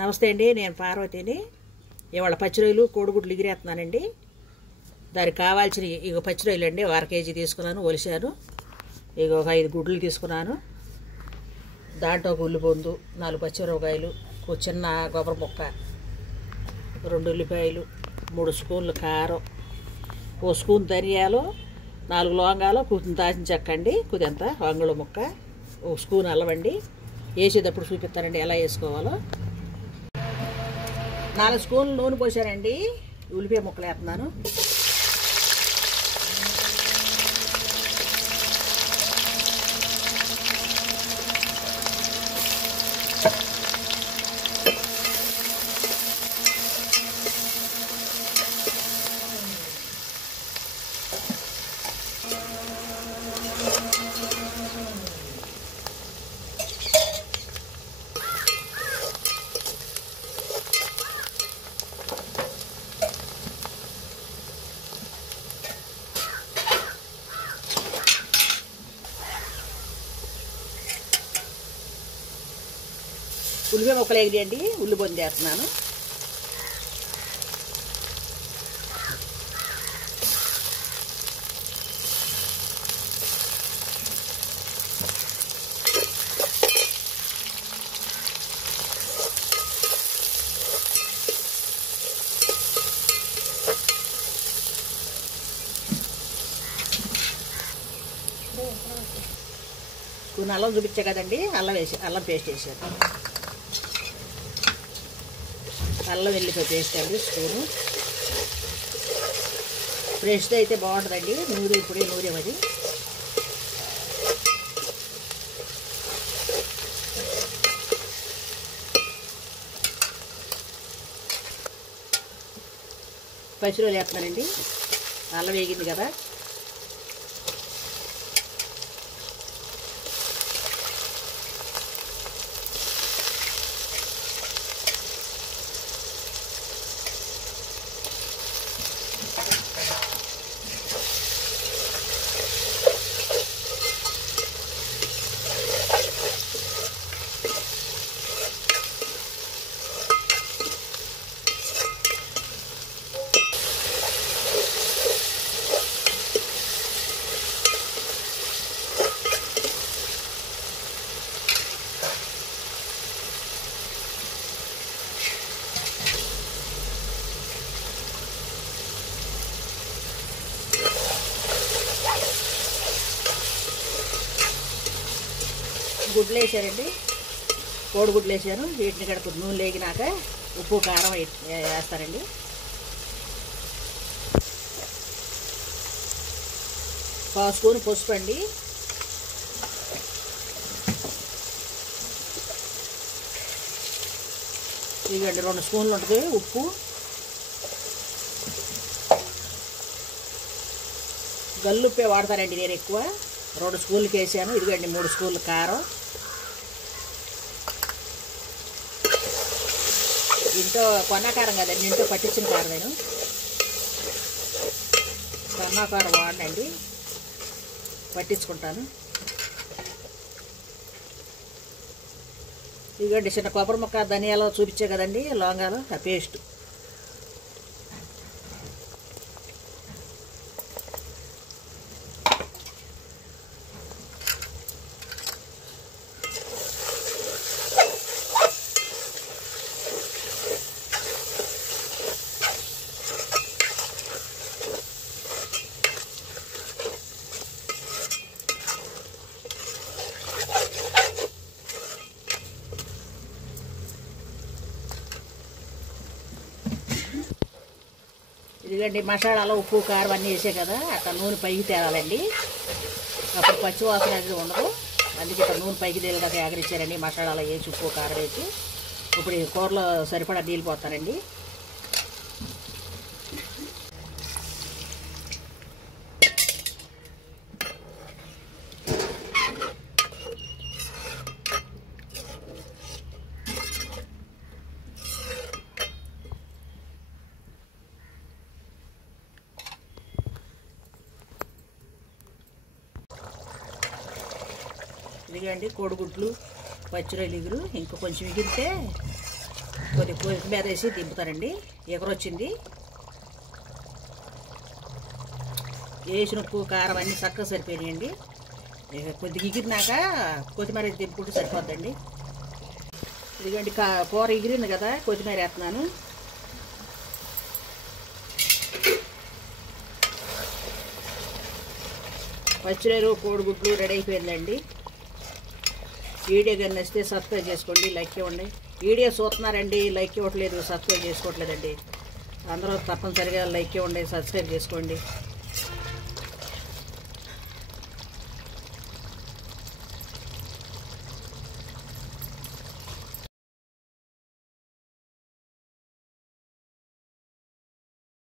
నమస్తే అండి, నేను పార్వతిని. ఇవాళ పచ్చి రొయ్యలు కోడిగుడ్లు ఎగిరేస్తున్నానండి. దానికి కావాల్సిన ఇక పచ్చి రొయ్యలు అండి 1 కేజీ తీసుకున్నాను, ఒలిశాను. ఇక ఒక 5 గుడ్లు తీసుకున్నాను. దాంట్లో ఒక ఉల్లిపొందు, 4 పచ్చిమిరపకాయలు, ఒక చిన్న కొబ్బరి ముక్క, 2 ఉల్లిపాయలు, 3 స్పూన్లు కారం, 1 స్పూన్ ధనియాలు, 4 లవంగాలు, కొంచెం దాచిన చెక్క అండి, కొద్దింత వంగళ ముక్క, 1 స్పూన్ అల్లం అండి. వేసేటప్పుడు చూపిస్తానండి ఎలా వేసుకోవాలో. 4 స్పూన్లు నూనె పోసానండి. ఉల్లిపాయ ముక్కలు వేస్తున్నాను. ఉల్లిపాయ ముక్కలు ఎగిరియండి, ఉల్లిపొంది వేస్తున్నాను. కొన్ని అల్లం చూపించా కదండి, అల్లం పేస్ట్ వేసాను. అల్లం వెల్లిపాయ పేస్ట్ అండి స్పూను. ఫ్రెష్ది అయితే బాగుంటుందండి, ఇప్పుడే నూరేమది. పచ్చిరొయ్యలు వేస్తున్నానండి. అల్లం వేగింది కదా. గుడ్లు వేసారండి, కోడిగుడ్లు వేసాను. వీటిని కడుపు నూనె లేగినాక ఉప్పు కారం వేస్తారండి. పావు స్పూన్ పసుపు అండి. ఇదిగండి 2 స్పూన్లు ఉంటుంది ఉప్పు. గల్లుప్పే వాడతారండి నేను ఎక్కువ. 2 స్పూన్లకి వేసాను. ఇదిగండి 3 స్పూన్లు కారం. ఇంట్లో కొన్న కారం కదండి, ఇంట్లో పట్టించిన కారం. నేను కొన్న కారం వాడండి, పట్టించుకుంటాను. ఇదిగండి చిన్న కొబ్బరి ముక్క, ధనియాలు చూపించే కదండి, లవంగాలు, ఆ పేస్ట్. ఇదిగండి మసాలాలో ఉప్పు కారం అన్నీ వేసే కదా, అక్కడ నూనె పైకి తేలాలండి. అప్పుడు పచ్చి వాసన అనేది ఉండదు. అందుకే ఇక్కడ నూనె పైకి తేలిదాకా ఎగరిచ్చారండి. మసాలాలో వేసి ఉప్పు కారం వేసి ఇప్పుడు ఈ కూరలో సరిపడా నీళ్ళు పోతారండి. ఇదిగండి కోడిగుడ్లు, పచ్చి రొయ్యలు. ఇంక కొంచెం మిగిలితే కొద్దిగా కొత్తిమీర వేసి దింపుతానండి. ఎగరొచ్చింది. వేసిన ఉప్పు కారం అన్నీ చక్కగా సరిపోయినాయండి. ఇక కొద్దిగా ఎగిరినాక కొత్తిమీర వేసి దింపుకుంటే సరిపోద్దండి. ఇదిగోండి కూర ఎగిరింది కదా, కొత్తిమీర వేస్తున్నాను. పచ్చిరొయ్యలు కోడిగుడ్లు రెడీ అయిపోయిందండి. వీడియో కానీ నచ్చితే సబ్స్క్రైబ్ చేసుకోండి, లైక్ ఇవ్వండి. వీడియో చూస్తున్నారండి, లైక్ ఇవ్వట్లేదు, సబ్స్క్రైబ్ చేసుకోవట్లేదండి. అందరూ తప్పనిసరిగా లైక్ ఇవ్వండి, సబ్స్క్రైబ్ చేసుకోండి.